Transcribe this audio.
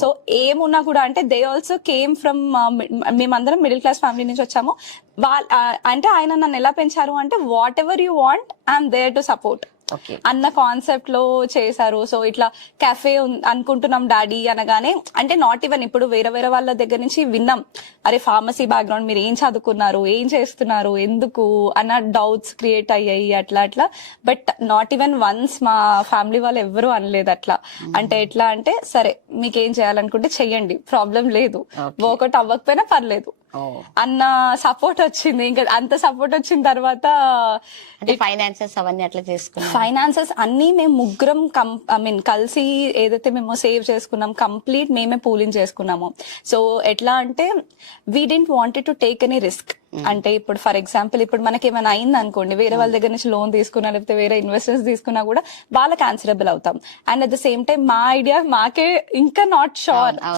So ఏమున్నా కూడా అంటే దే ఆల్సో కేమ్ ఫ్రమ్, మేమందరం మిడిల్ క్లాస్ ఫ్యామిలీ నుంచి వచ్చాము. అంటే ఆయన నన్ను ఎలా పెంచారు అంటే whatever you want I'm there to support okay. అన్న కాన్సెప్ట్ లో చేశారు. సో ఇట్లా కెఫే అనుకుంటున్నాం డాడీ అనగానే, అంటే నాట్ ఈవెన్ ఇప్పుడు వేరే వేరే వాళ్ళ దగ్గర నుంచి విన్నాం, అరే ఫార్మసీ బ్యాక్గ్రౌండ్ మీరు ఏం చదువుకున్నారు, ఏం చేస్తున్నారు, ఎందుకు అన్న డౌట్స్ క్రియేట్ అయ్యాయి అట్లా అట్లా. బట్ నాట్ ఈవెన్ వన్స్ మా ఫ్యామిలీ వాళ్ళు ఎవ్వరూ అనలేదు అట్లా. అంటే ఎట్లా అంటే సరే మీకేం చేయాలనుకుంటే చెయ్యండి, ప్రాబ్లం లేదు, వర్కౌట్ అవ్వకపోయినా పర్లేదు అన్న సపోర్ట్ వచ్చింది. ఇంకా అంత సపోర్ట్ వచ్చిన తర్వాత ఫైనాన్సెస్ అవన్నీ అట్లా చేసుకున్నాం. ఫైనాన్సెస్ అన్ని మేము ముగ్గురం కలిసి ఏదైతే మేము సేవ్ చేసుకున్నాం కంప్లీట్ మేమే పూలింగ్ చేసుకున్నాము. సో ఎట్లా అంటే we didn't wanted to take any risk. అంటే ఇప్పుడు ఫర్ ఎగ్జాంపుల్ ఇప్పుడు మనకి ఏమైనా అయింది అనుకోండి, వేరే వాళ్ళ దగ్గర నుంచి లోన్ తీసుకున్నా లేకపోతే వేరే ఇన్వెస్టర్స్ తీసుకున్నా కూడా వాళ్ళకి ఆన్సరబుల్ అవుతాం. And at the same time మా ఐడియా మాకే ఇంకా నాట్ షూర్.